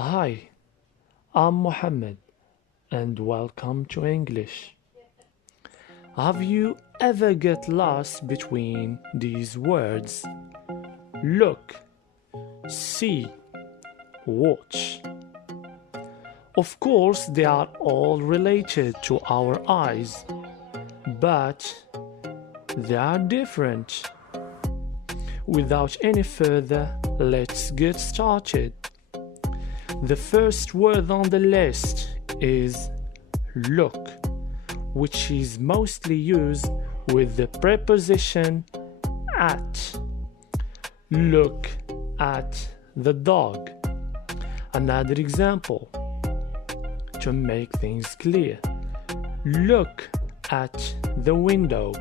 Hi, I'm Mohammed and welcome to English. Have you ever get lost between these words? Look, see, watch. Of course, they are all related to our eyes, but they are different. Without any further, let's get started. The first word on the list is look, which is mostly used with the preposition at. Look at the dog. Another example to make things clear. Look at the window.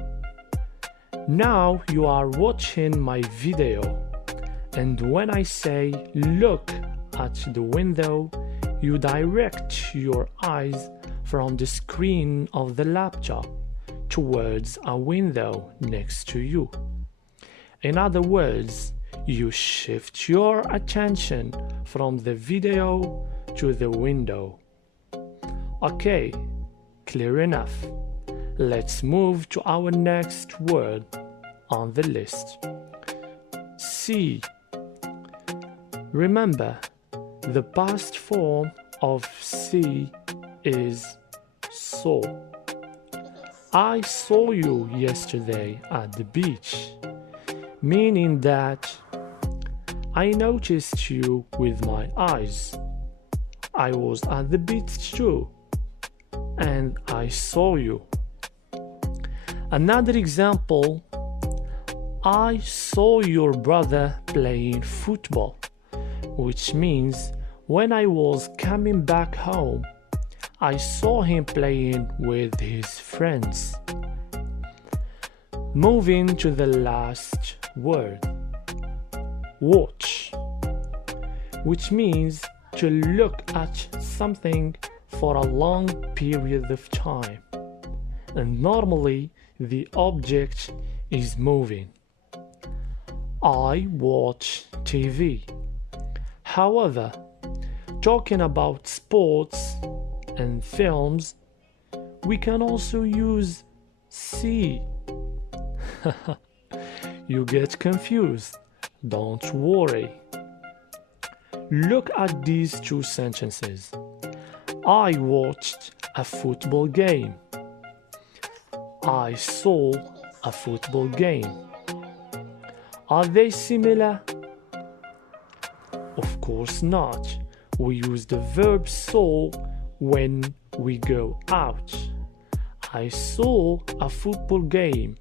Now you are watching my video, and when I say look at the window, you direct your eyes from the screen of the laptop towards a window next to you. In other words, you shift your attention from the video to the window. Okay, clear enough. Let's move to our next word on the list. See. Remember, the past form of see is saw. I saw you yesterday at the beach, meaning that I noticed you with my eyes. I was at the beach too, and I saw you. Another example, I saw your brother playing football, which means when I was coming back home, I saw him playing with his friends. Moving to the last word, watch, which means to look at something for a long period of time, and normally the object is moving. I watch TV. However, talking about sports and films, we can also use see. You get confused? Don't worry. Look at these two sentences. I watched a football game. I saw a football game. Are they similar? Of course not. We use the verb saw when we go out. I saw a football game,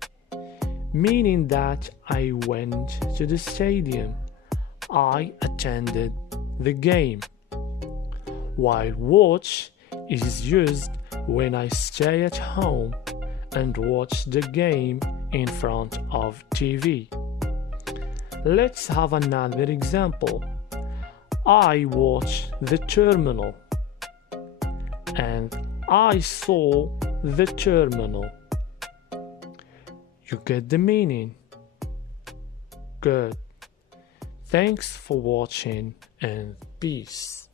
meaning that I went to the stadium. I attended the game. While watch is used when I stay at home and watch the game in front of TV. Let's have another example. I watched the terminal, and I saw the terminal. You get the meaning? Good. Thanks for watching and peace.